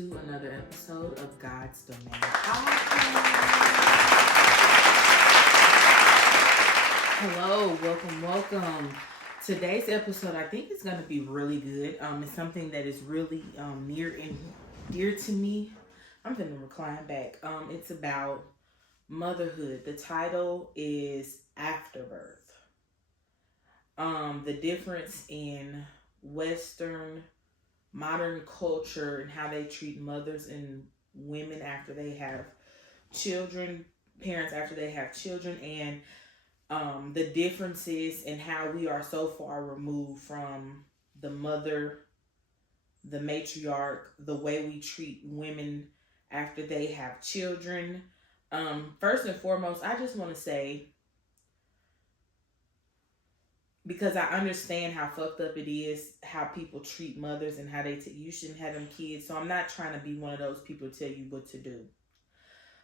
to another episode of God's Domain. Hello, welcome. Today's episode, I think, is going to be really good. It's something that is really near and dear to me. I'm going to recline back. It's about motherhood. The title is Afterbirth. The difference in Western modern culture and how they treat mothers and women after they have children, parents after they have children, and the differences in how we are so far removed from the mother, the matriarch, the way we treat women after they have children. First and foremost, I just want to say, because I understand how fucked up it is, how people treat mothers and how you shouldn't have them kids. So I'm not trying to be one of those people who tell you what to do.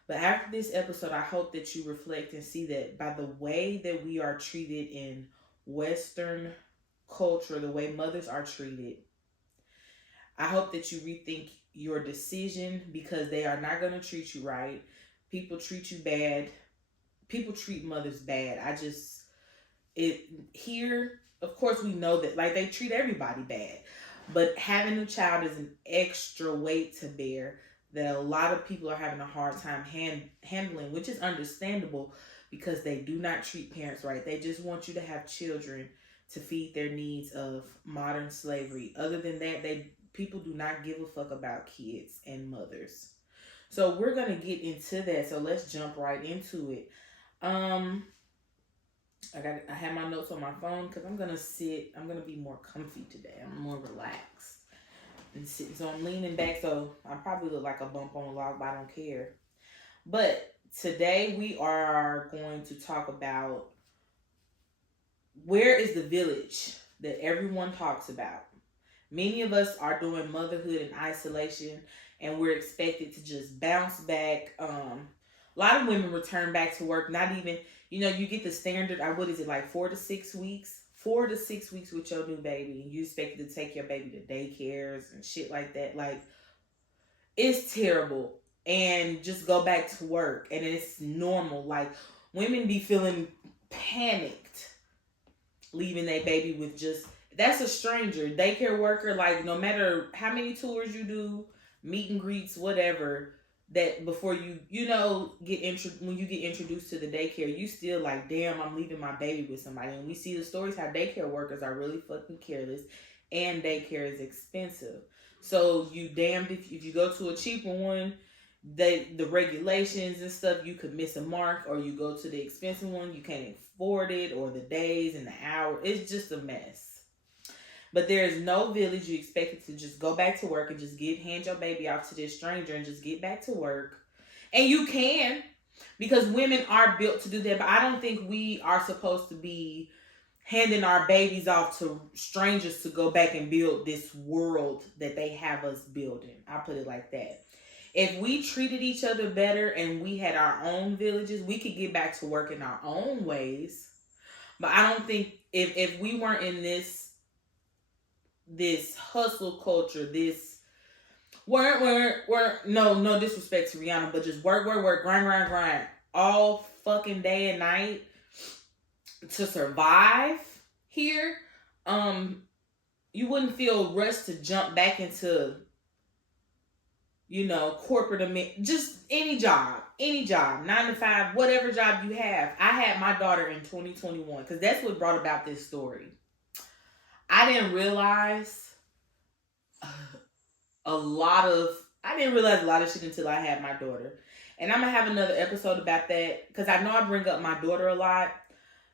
But after this episode, I hope that you reflect and see that by the way that we are treated in Western culture, the way mothers are treated, I hope that you rethink your decision, because they are not going to treat you right. People treat you bad. People treat mothers bad. Here, of course, we know that, like, they treat everybody bad, but having a child is an extra weight to bear that a lot of people are having a hard time handling, which is understandable because they do not treat parents right. They just want you to have children to feed their needs of modern slavery. Other than that, people do not give a fuck about kids and mothers. So we're going to get into that. So let's jump right into it. I have my notes on my phone because I'm going to be more comfy today. I'm more relaxed and sitting. So I'm leaning back, so I probably look like a bump on a log, but I don't care. But today we are going to talk about, where is the village that everyone talks about? Many of us are doing motherhood in isolation, and we're expected to just bounce back. A lot of women return back to work, not even, you get the standard, what is it, like 4 to 6 weeks? 4 to 6 weeks with your new baby, and you expected to take your baby to daycares and shit like that. Like, it's terrible. And just go back to work, and it's normal. Like, women be feeling panicked leaving their baby with that's a stranger, daycare worker. Like, no matter how many tours you do, meet and greets, whatever, that before when you get introduced to the daycare, you still like, damn, I'm leaving my baby with somebody. And we see the stories how daycare workers are really fucking careless, and daycare is expensive. So you damned if you go to a cheaper one, the regulations and stuff, you could miss a mark, or you go to the expensive one, you can't afford it, or the days and the hours. It's just a mess. But there is no village. You expected to just go back to work and just hand your baby off to this stranger and just get back to work. And you can, because women are built to do that. But I don't think we are supposed to be handing our babies off to strangers to go back and build this world that they have us building. I put it like that. If we treated each other better and we had our own villages, we could get back to work in our own ways. But I don't think if we weren't in this hustle culture, this no disrespect to Rihanna, but just work, grind all fucking day and night to survive here, you wouldn't feel rushed to jump back into corporate, just any job, 9 to 5, whatever job you have. I had my daughter in 2021 because that's what brought about this story. I didn't realize a lot of shit until I had my daughter. And I'm going to have another episode about that, because I know I bring up my daughter a lot,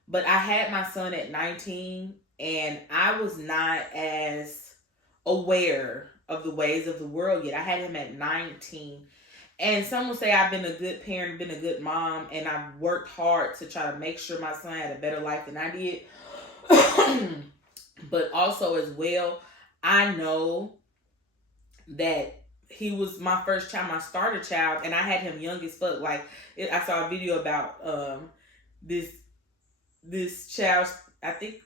but I had my son at 19, and I was not as aware of the ways of the world yet. I had him at 19. And some will say I've been a good parent, been a good mom, and I've worked hard to try to make sure my son had a better life than I did. But also as well, I know that he was my first child, my starter child, and I had him young as fuck. Like, I saw a video about this child. I think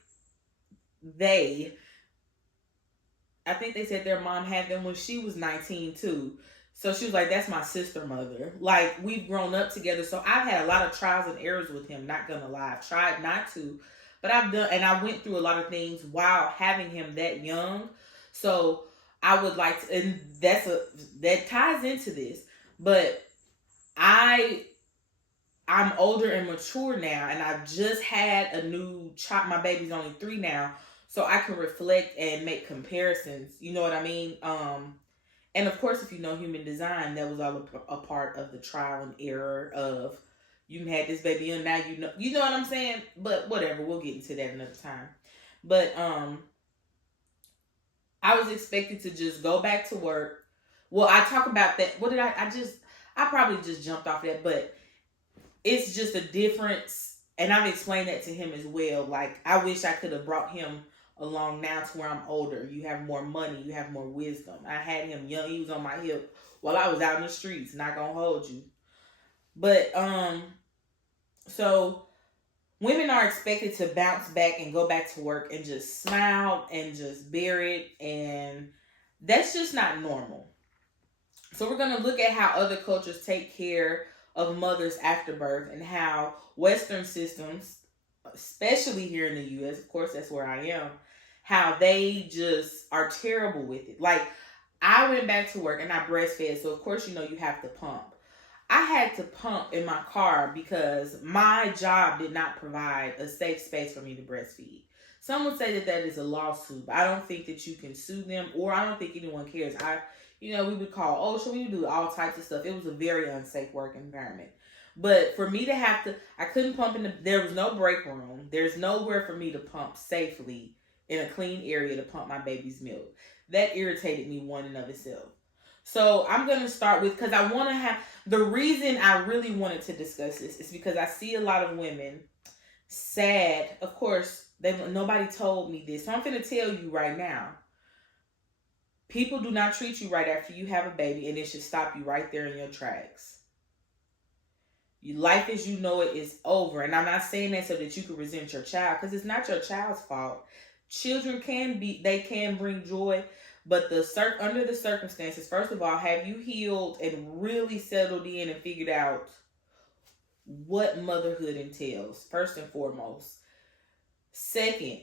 I think they said their mom had them when she was 19 too. So she was like, that's my sister mother. Like, we've grown up together. So I've had a lot of trials and errors with him, not gonna lie. I've tried not to, but I've done, and I went through a lot of things while having him that young. So I would like to, and that ties into this. But I'm older and mature now, and I've just had a new child. My baby's only 3 now, so I can reflect and make comparisons. You know what I mean? And of course, if you know human design, that was all a part of the trial and error of you had this baby and now you know what I'm saying. But whatever, we'll get into that another time. But I was expected to just go back to work. Well, I talk about that. What did I probably just jumped off that, but it's just a difference. And I've explained that to him as well. Like, I wish I could have brought him along now to where I'm older. You have more money. You have more wisdom. I had him young. He was on my hip while I was out in the streets. Not gonna hold you. But, so women are expected to bounce back and go back to work and just smile and just bear it. And that's just not normal. So we're going to look at how other cultures take care of mothers after birth and how Western systems, especially here in the U.S., of course, that's where I am, how they just are terrible with it. Like, I went back to work and I breastfed. So, of course, you have to pump. I had to pump in my car because my job did not provide a safe space for me to breastfeed. Some would say that is a lawsuit. I don't think that you can sue them, or I don't think anyone cares. We would call OSHA, we would do all types of stuff. It was a very unsafe work environment. But for me to I couldn't pump there was no break room. There's nowhere for me to pump safely in a clean area to pump my baby's milk. That irritated me one and of itself. So I'm going to start with, because I want to the reason I really wanted to discuss this is because I see a lot of women sad. Of course, nobody told me this. So I'm going to tell you right now. People do not treat you right after you have a baby, and it should stop you right there in your tracks. Your life as you know it is over. And I'm not saying that so that you can resent your child, because it's not your child's fault. Children can bring joy. But under the circumstances, first of all, have you healed and really settled in and figured out what motherhood entails, first and foremost? Second,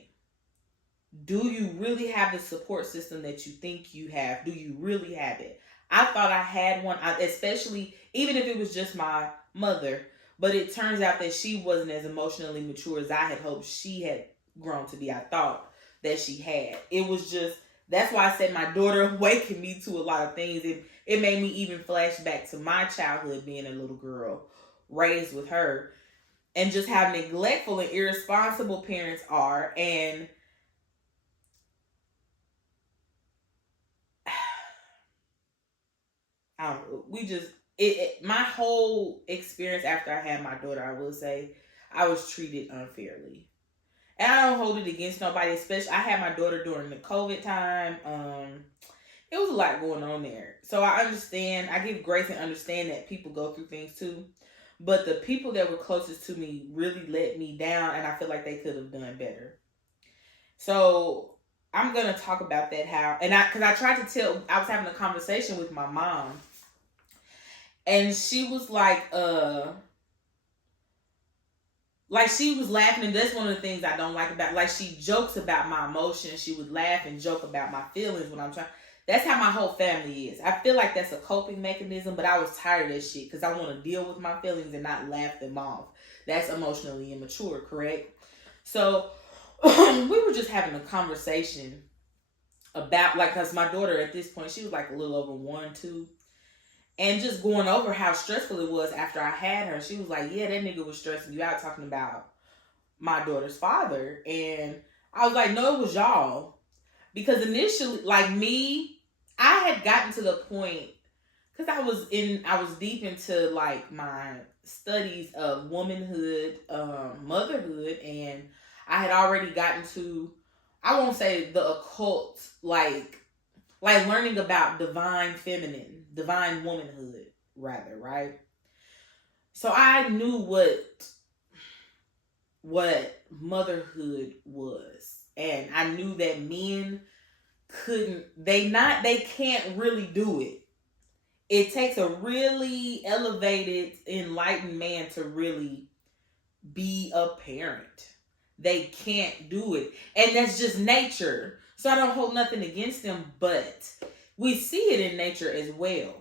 do you really have the support system that you think you have? Do you really have it? I thought I had one, especially even if it was just my mother. But it turns out that she wasn't as emotionally mature as I had hoped she had grown to be. I thought that she had. It was just... That's why I said my daughter awakened me to a lot of things. It made me even flash back to my childhood being a little girl, raised with her, and just how neglectful and irresponsible parents are. And my whole experience after I had my daughter, I will say, I was treated unfairly. And I don't hold it against nobody, especially I had my daughter during the COVID time. It was a lot going on there. So I understand, I give grace and understand that people go through things too. But the people that were closest to me really let me down, and I feel like they could have done better. So I'm going to talk about that, because I tried to I was having a conversation with my mom, and she was like she was laughing, and that's one of the things I don't like about, like, she jokes about my emotions. She would laugh and joke about my feelings when I'm trying. That's how my whole family is. I feel like that's a coping mechanism, but I was tired of that shit because I want to deal with my feelings and not laugh them off. That's emotionally immature, correct? So we were just having a conversation about, because my daughter at this point, she was like a little over 1, 2. And just going over how stressful it was after I had her. She was like, yeah, that nigga was stressing you out, talking about my daughter's father. And I was like, no, it was y'all. Because initially, like me, I had gotten to the point, because I was deep into like my studies of womanhood, motherhood, and I had already gotten to, I won't say the occult, like learning about divine womanhood, rather, right? So I knew what motherhood was. And I knew that men they can't really do it. It takes a really elevated, enlightened man to really be a parent. They can't do it. And that's just nature. So I don't hold nothing against them, but we see it in nature as well.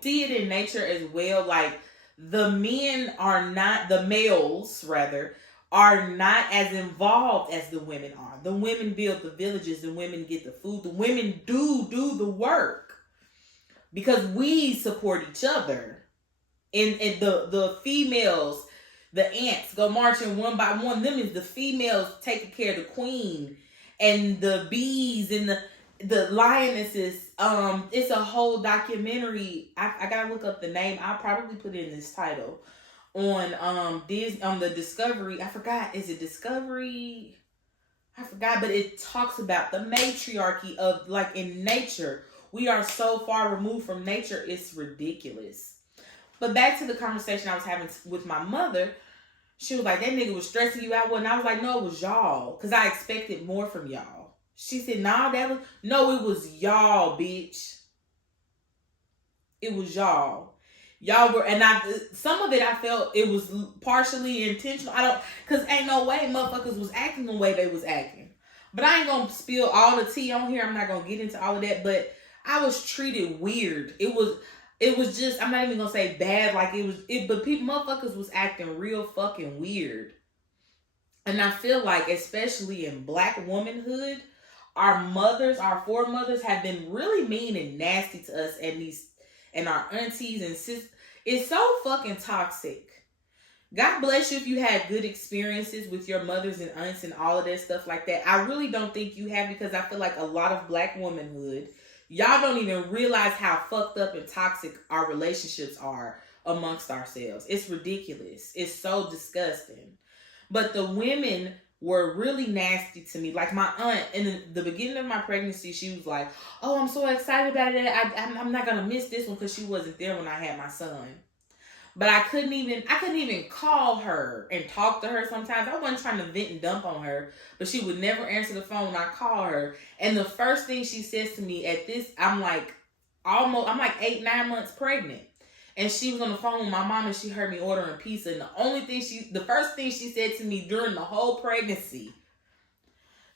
Like the males are not as involved as the women are. The women build the villages, the women get the food, the women do the work. Because we support each other. And the females, the ants go marching one by one. Them is the females taking care of the queen. And the bees and the lionesses. It's a whole documentary. I gotta look up the name. I'll probably put it in this title. On the Discovery. I forgot. Is it Discovery? I forgot. But it talks about the matriarchy of, like, in nature. We are so far removed from nature, it's ridiculous. But back to the conversation I was having with my mother, she was like, that nigga was stressing you out. And I was like, no, it was y'all. Because I expected more from y'all. She said, no, it was y'all, bitch. It was y'all. Y'all were, and some of it I felt it was partially intentional. Because ain't no way motherfuckers was acting the way they was acting. But I ain't going to spill all the tea on here. I'm not going to get into all of that. But I was treated weird. It was just, I'm not even gonna say bad, like but motherfuckers was acting real fucking weird. And I feel like, especially in Black womanhood, our foremothers have been really mean and nasty to us, and our aunties and sisters. It's so fucking toxic. God bless you if you had good experiences with your mothers and aunts and all of that stuff like that. I really don't think you have, because I feel like a lot of Black womanhood, y'all don't even realize how fucked up and toxic our relationships are amongst ourselves. It's ridiculous. It's so disgusting. But the women were really nasty to me. Like my aunt, in the beginning of my pregnancy, she was like, oh, I'm so excited about it. I'm not going to miss this one, because she wasn't there when I had my son. But I couldn't even call her and talk to her sometimes. I wasn't trying to vent and dump on her, but she would never answer the phone when I call her. And the first thing she says to me I'm like 8-9 months pregnant. And she was on the phone with my mom, and she heard me ordering pizza. And the first thing she said to me during the whole pregnancy,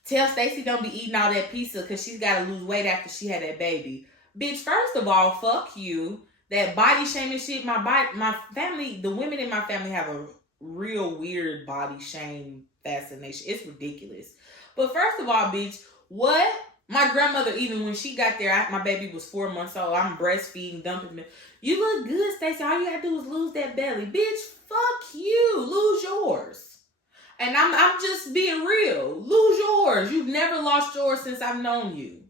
tell Stacey don't be eating all that pizza, because she's got to lose weight after she had that baby. Bitch, first of all, fuck you. That body shaming shit, my family, the women in my family have a real weird body shame fascination. It's ridiculous. But first of all, bitch, what? My grandmother, even when she got there, my baby was 4 months old. I'm breastfeeding, dumping milk. You look good, Stacey. All you gotta do is lose that belly. Bitch, fuck you. Lose yours. And I'm just being real. Lose yours. You've never lost yours since I've known you.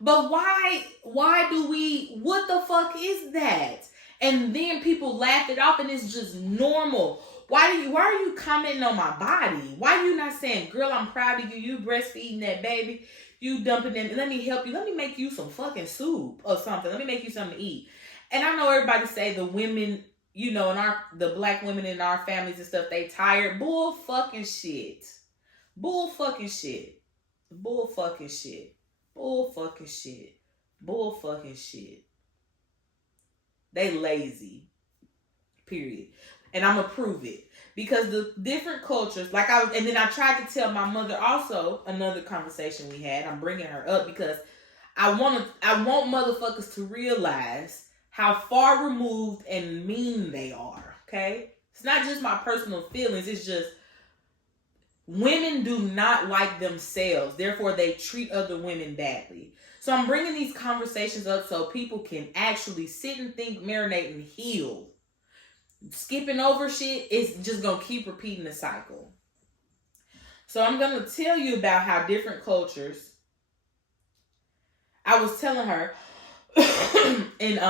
But why what the fuck is that? And then people laugh it off, and it's just normal. Why are you commenting on my body? Why are you not saying, girl, I'm proud of you. You breastfeeding that baby. You dumping them. Let me help you. Let me make you some fucking soup or something. Let me make you something to eat. And I know everybody say the women, the Black women in our families and stuff, they tired. Bull fucking shit. Bull fucking shit. Bull fucking shit. Bull fucking shit. Bull fucking shit. They lazy. Period. And I'm gonna prove it. Because the different cultures, and then I tried to tell my mother also, another conversation we had. I'm bringing her up because I want motherfuckers to realize how far removed and mean they are. Okay? It's not just my personal feelings. It's just women do not like themselves. Therefore, they treat other women badly. So I'm bringing these conversations up so people can actually sit and think, marinate, and heal. Skipping over shit is just going to keep repeating the cycle. So I'm going to tell you about how different cultures. I was telling her in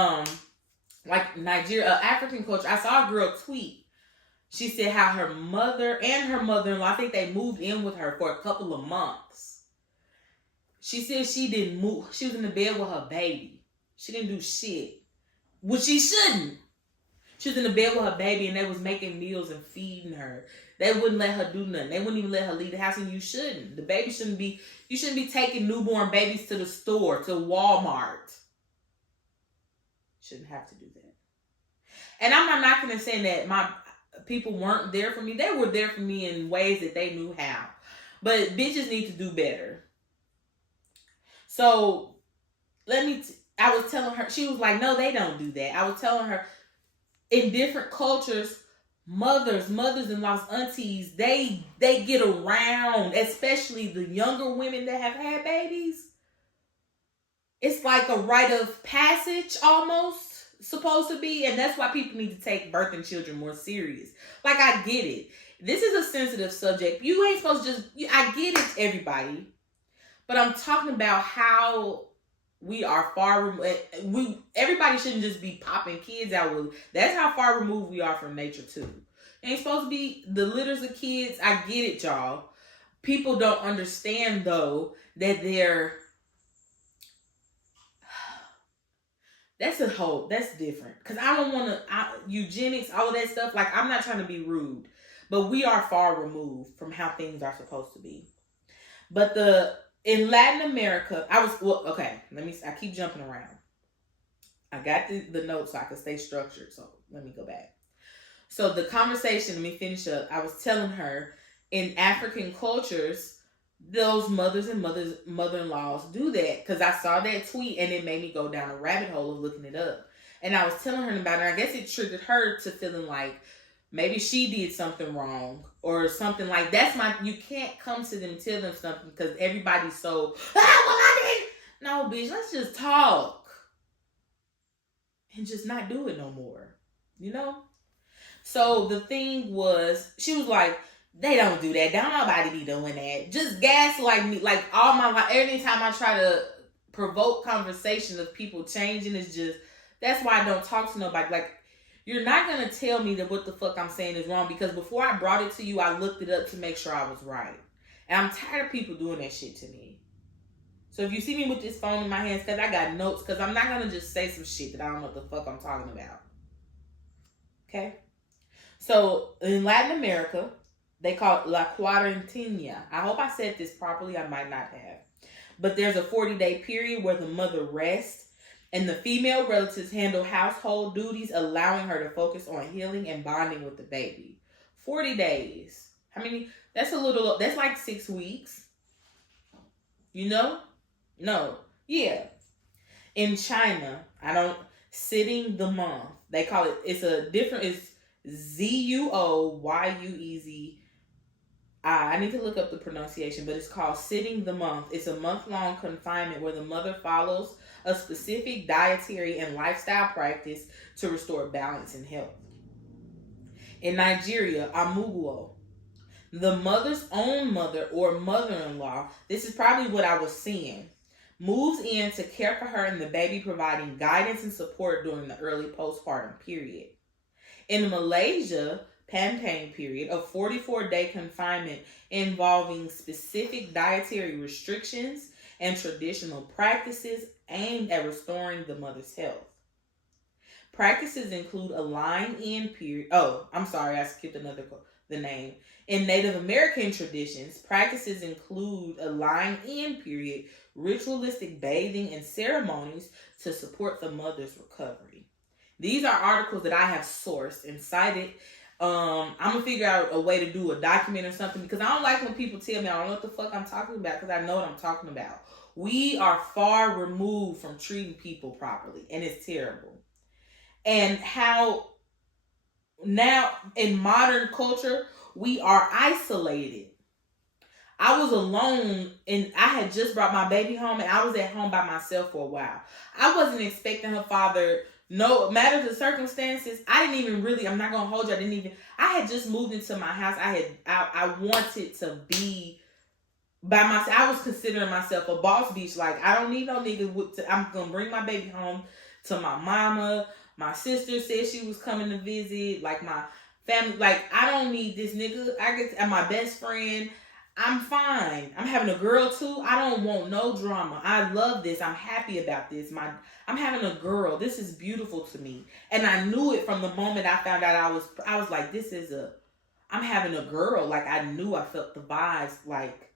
Nigeria, African culture, I saw a girl tweet. She said how her mother and her mother-in-law, I think they moved in with her for a couple of months. She said she didn't move. She was in the bed with her baby. She didn't do shit. Which she shouldn't. She was in the bed with her baby and they was making meals and feeding her. They wouldn't let her do nothing. They wouldn't even let her leave the house, and you shouldn't. The baby shouldn't be, you shouldn't be taking newborn babies to the store, to Walmart. Shouldn't have to do that. And I'm not knocking and saying that my people weren't there for me. They were there for me in ways that they knew how. But bitches need to do better. So, I was telling her, she was like, no, they don't do that. I was telling her, in different cultures, mothers-in-laws, aunties, they get around, especially the younger women that have had babies. It's like a rite of passage almost, supposed to be. And that's why people need to take birthing children more serious. Like, I get it. This is a sensitive subject. You ain't supposed to I get it, everybody. But I'm talking about how we are far removed. Everybody shouldn't just be popping kids out with. That's how far removed we are from nature too. It ain't supposed to be the litters of kids. I get it, y'all. People don't understand though that that's different. Because I don't want to, eugenics, all of that stuff. Like, I'm not trying to be rude, but we are far removed from how things are supposed to be. But in Latin America, I keep jumping around. I got the notes so I can stay structured. So let me go back. So the conversation, let me finish up. I was telling her, in African cultures, those mothers and mother-in-laws do that. Because I saw that tweet and it made me go down a rabbit hole of looking it up. And I was telling her about it. And I guess it triggered her to feeling like maybe she did something wrong or something like you can't come to them and tell them something because everybody's so, I didn't. No, bitch, let's just talk. And just not do it no more. You know? So the thing was, she was like, they don't do that. Don't nobody be doing that. Just gaslight me. Like, all my life, every time I try to provoke conversation of people changing, it's just, that's why I don't talk to nobody. Like, you're not going to tell me that what the fuck I'm saying is wrong, because before I brought it to you, I looked it up to make sure I was right. And I'm tired of people doing that shit to me. So if you see me with this phone in my hands, because I got notes, because I'm not going to just say some shit that I don't know what the fuck I'm talking about. Okay? So in Latin America, they call it La Cuarentena. I hope I said this properly. I might not have. But there's a 40-day period where the mother rests and the female relatives handle household duties, allowing her to focus on healing and bonding with the baby. 40 days. I mean, that's like 6 weeks. You know? No. Yeah. In China, sitting the month. They call it, it's Zuo Yuezi. I need to look up the pronunciation, but it's called sitting the month. It's a month-long confinement where the mother follows a specific dietary and lifestyle practice to restore balance and health. In Nigeria, Omugwo, the mother's own mother or mother-in-law, this is probably what I was seeing, moves in to care for her and the baby, providing guidance and support during the early postpartum period. In Malaysia, Pantang period, a 44-day confinement involving specific dietary restrictions and traditional practices aimed at restoring the mother's health. Practices include a lying-in period. Oh, I'm sorry, I skipped the name. In Native American traditions, practices include a lying-in period, ritualistic bathing, and ceremonies to support the mother's recovery. These are articles that I have sourced and cited. I'm going to figure out a way to do a document or something, because I don't like when people tell me I don't know what the fuck I'm talking about, because I know what I'm talking about. We are far removed from treating people properly, and it's terrible. And how now in modern culture, we are isolated. I was alone, and I had just brought my baby home, and I was at home by myself for a while. I wasn't expecting her father. No matter the circumstances, I didn't even really, I'm not going to hold you. I had just moved into my house. I wanted to be by myself. I was considering myself a boss bitch. Like, I don't need no nigga. I'm going to bring my baby home to my mama. My sister said she was coming to visit. Like, my family. Like, I don't need this nigga. And my best friend. I'm fine. I'm having a girl too. I don't want no drama. I love this. I'm happy about this. I'm having a girl. This is beautiful to me. And I knew it from the moment I found out I was like, I'm having a girl. Like, I knew, I felt the vibes, like,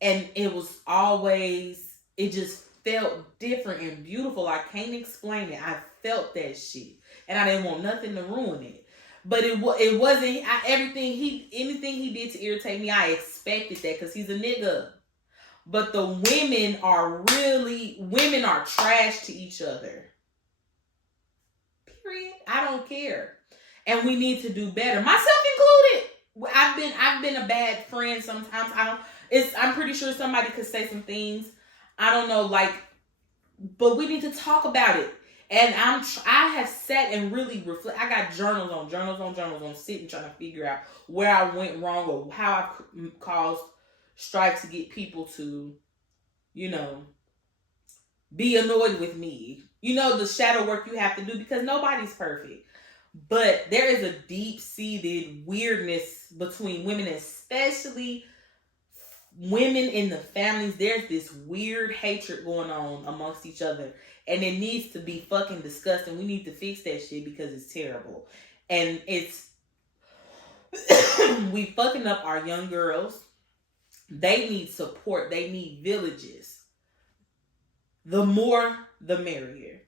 and it was always, it just felt different and beautiful. I can't explain it. I felt that shit. And I didn't want nothing to ruin it. But it wasn't anything he did to irritate me. I expected that because he's a nigga. But the women are trash to each other. Period. I don't care. And we need to do better. Myself included. I've been a bad friend sometimes. I'm pretty sure somebody could say some things. I don't know, like, but we need to talk about it. And I have sat and really reflect. I got journals on sitting trying to figure out where I went wrong or how I caused strife to get people to, be annoyed with me. The shadow work you have to do because nobody's perfect. But there is a deep-seated weirdness between women, especially women in the families. There's this weird hatred going on amongst each other. And it needs to be fucking discussed. And we need to fix that shit because it's terrible. And we fucking up our young girls. They need support. They need villages. The more, the merrier.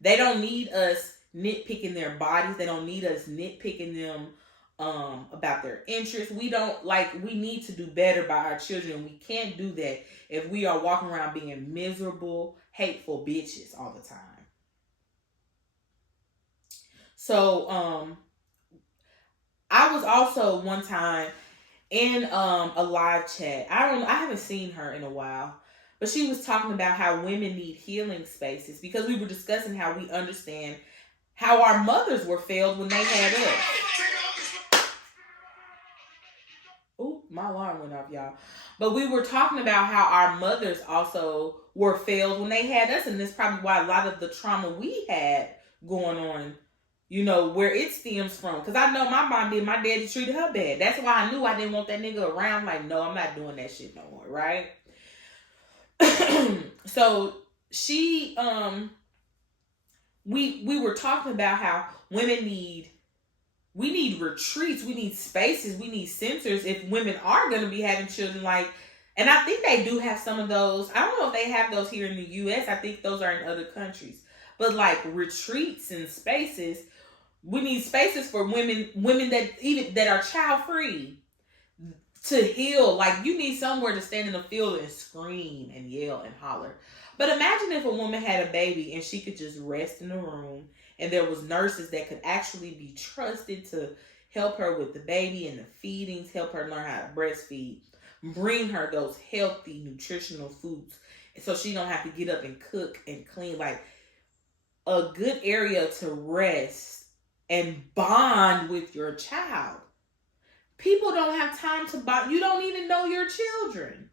They don't need us nitpicking their bodies. They don't need us nitpicking them about their interests. We need to do better by our children. We can't do that if we are walking around being miserable, hateful bitches all the time. So, I was also one time in a live chat. I haven't seen her in a while, but she was talking about how women need healing spaces because we were discussing how we understand how our mothers were failed when they had us. Ooh, my alarm went off, y'all. But we were talking about how our mothers also were failed when they had us. And that's probably why a lot of the trauma we had going on, where it stems from. Because I know my mom did. My daddy treated her bad. That's why I knew I didn't want that nigga around. Like, no, I'm not doing that shit no more, right? So she, we were talking about how women we need retreats, we need spaces, we need centers if women are going to be having children. Like, and I think they do have some of those. I don't know if they have those here in the U.S. I think those are in other countries. But like retreats and spaces, we need spaces for women that are child free to heal. Like, you need somewhere to stand in the field and scream and yell and holler. But imagine if a woman had a baby and she could just rest in the room and there was nurses that could actually be trusted to help her with the baby and the feedings, help her learn how to breastfeed, bring her those healthy, nutritional foods so she don't have to get up and cook and clean. Like, a good area to rest and bond with your child. People don't have time to bond. You don't even know your children,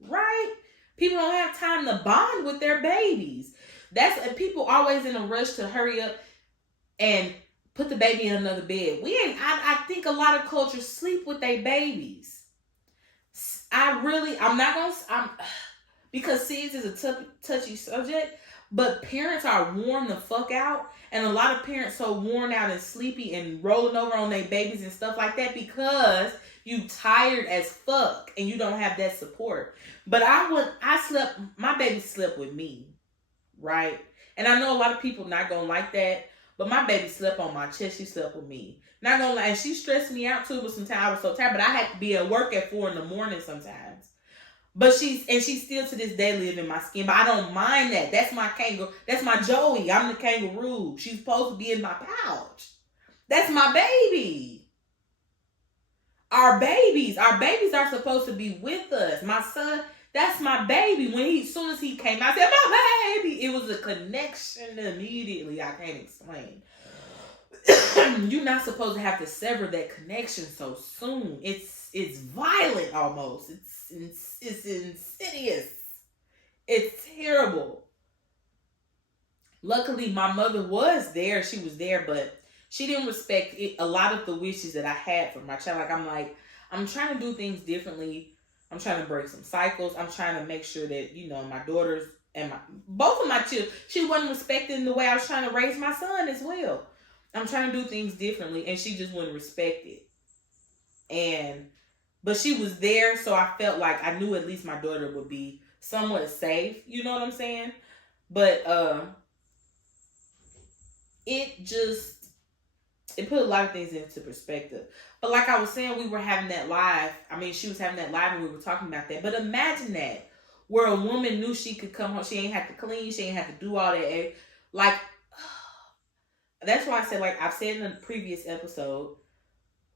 right? People don't have time to bond with their babies. That's people always in a rush to hurry up and put the baby in another bed. I think a lot of cultures sleep with their babies. Because SIDS is a touchy subject, but parents are worn the fuck out. And a lot of parents so worn out and sleepy and rolling over on their babies and stuff like that because you tired as fuck and you don't have that support. But my baby slept with me, right? And I know a lot of people not gonna like that, but my baby slept on my chest. She slept with me. Not gonna lie, and she stressed me out too, but sometimes I was so tired, but I had to be at work at 4 a.m. sometimes. But she's still to this day live in my skin, but I don't mind that. That's my kangaroo. That's my Joey. I'm the kangaroo. She's supposed to be in my pouch. That's my baby. Our babies are supposed to be with us. My son, that's my baby. As soon as he came out, I said, my baby. It was a connection immediately. I can't explain. You're not supposed to have to sever that connection so soon. It's violent almost. It's insidious. It's terrible. Luckily, my mother was there. She was there, but she didn't respect a lot of the wishes that I had for my child. Like, I'm trying to do things differently. I'm trying to break some cycles. I'm trying to make sure that, my daughters and both of my children, she wasn't respecting the way I was trying to raise my son as well. I'm trying to do things differently, and she just wouldn't respect it. But she was there, so I felt like I knew at least my daughter would be somewhat safe. You know what I'm saying? But it put a lot of things into perspective. But like I was saying, we were having that live. I mean, she was having that live and we were talking about that. But imagine that, where a woman knew she could come home. She ain't have to clean. She ain't have to do all that. Like, that's why I said, like I've said in a previous episode,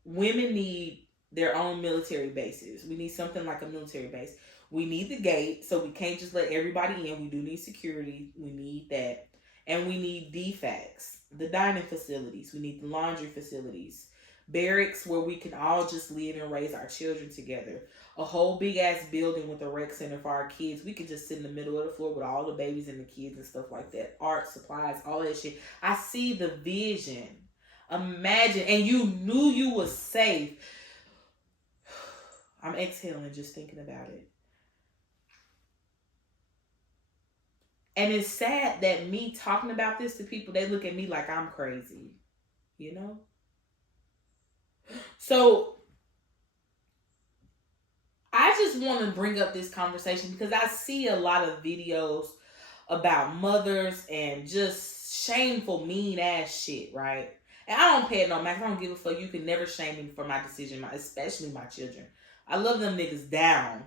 women need their own military bases. We need something like a military base. We need the gate, so we can't just let everybody in. We do need security. We need that. And we need DFACs, the dining facilities. We need the laundry facilities. Barracks where we can all just live and raise our children together. A whole big ass building with a rec center for our kids. We could just sit in the middle of the floor with all the babies and the kids and stuff like that. Art, supplies, all that shit. I see the vision. Imagine, and you knew you was safe. I'm exhaling just thinking about it. And it's sad that me talking about this to people, they look at me like I'm crazy. So I just want to bring up this conversation because I see a lot of videos about mothers and just shameful, mean ass shit, right? And I don't pay it no matter. I don't give a fuck. You can never shame me for my decision, especially my children. I love them niggas down.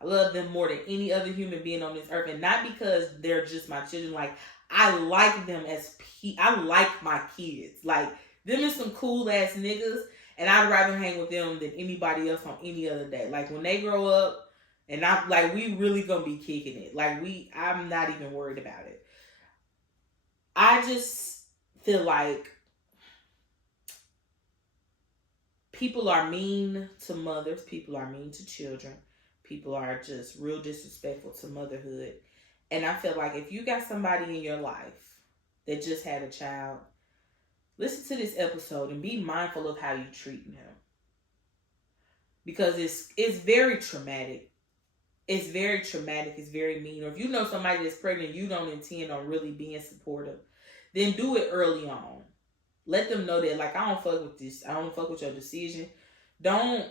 I love them more than any other human being on this earth. And not because they're just my children. Like, I like them I like my kids. Like, them is some cool ass niggas. And I'd rather hang with them than anybody else on any other day. Like, when they grow up, and I'm like, we really gonna be kicking it. Like, I'm not even worried about it. I just feel like people are mean to mothers. People are mean to children. People are just real disrespectful to motherhood. And I feel like if you got somebody in your life that just had a child, listen to this episode and be mindful of how you treat him. Because it's very traumatic. It's very traumatic. It's very mean. Or if you know somebody that's pregnant, you don't intend on really being supportive, then do it early on. Let them know that, like, I don't fuck with this. I don't fuck with your decision. Don't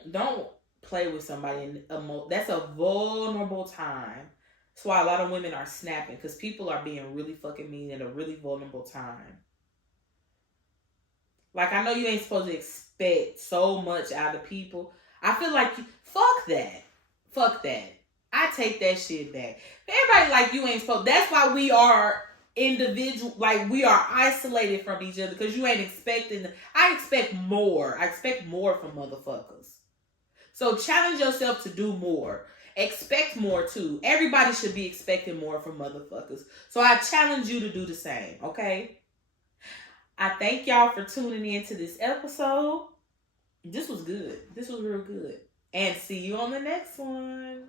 play with somebody. That's a vulnerable time. That's why a lot of women are snapping, because people are being really fucking mean at a really vulnerable time. Like, I know you ain't supposed to expect so much out of people. I feel like fuck that. Fuck that. I take that shit back. Everybody like you ain't supposed. That's why we are individual. Like, we are isolated from each other, because you ain't expecting. I expect more. I expect more from motherfuckers. So challenge yourself to do more. Expect more too. Everybody should be expecting more from motherfuckers. So I challenge you to do the same, okay? I thank y'all for tuning in to this episode. This was good. This was real good. And see you on the next one.